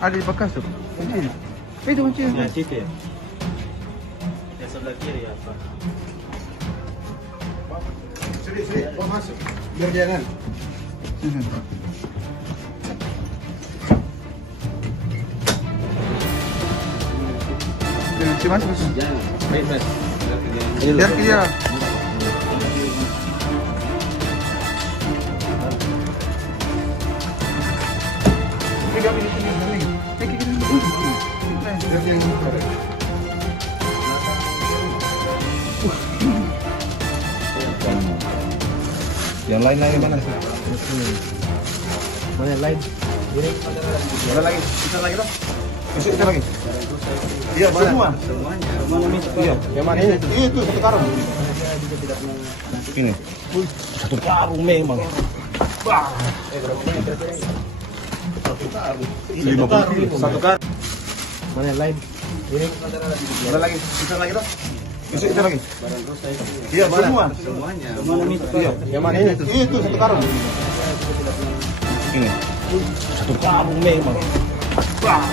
Ada di bekas tuh. Kunci. Itu kunci. Ya, situ ya. Yang sebelah kiri apa? Sini, masuk. Biar jangan. Kunci masuk. Baik, Mas. Biar dia. Yang lain-lain mana sih? Mana yang lain? Ini. Ada lagi, bisa lagi dong. Bisa lagi. Iya, semua. Semuanya. Iya, yang mana ini? Itu satu karung. Ini. Satu karung memang. Wah. Berapa banyak kira-kira? Satu karung. 50 satu karung. Mana yang lain? Ini. Ada lagi, bisa lagi dong. Bisa lagi. Iya, semua. Semuanya. Iya, yang mana ini? Itu satu karung. Ini. Satu karung memang. Wah.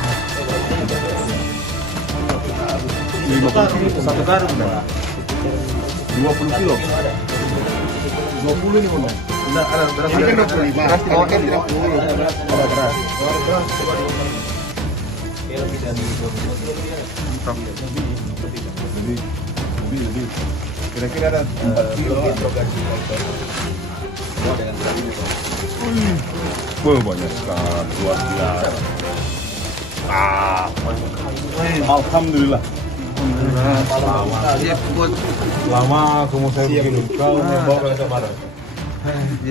50 satu karung. 20 kilo. 20 ini mana? Ada beras. Ini kan 25. Beras 30. Ada beras. Lebih. Kira-kira ada 4 kilo. Banyak sekali, luar biasa. Alhamdulillah. Lama aku mau saya begini. Kau membawa ke kemarin.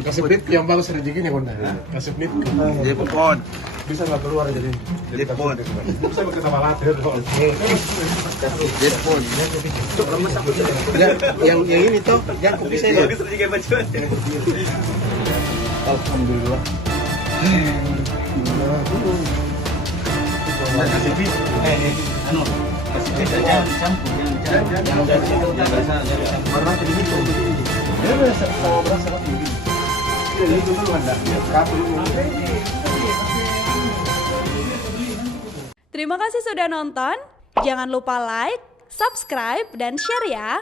Kasih menit yang bagus rezekinya Bunda. Kasih menit. Jepun. Bisa nggak keluar jadi. Jepun. Bisa pakai sama latte dong. Jepun. Yang ini tuh, yang kopi saya. Alhamdulillah. Kasih fit. Kasih fit aja campur. Yang dari situ udah biasa. Warna jadi itu. Dia bisa sama beras sama ini. Ini dulu ada. Terima kasih sudah nonton. Jangan lupa like, subscribe, dan share ya.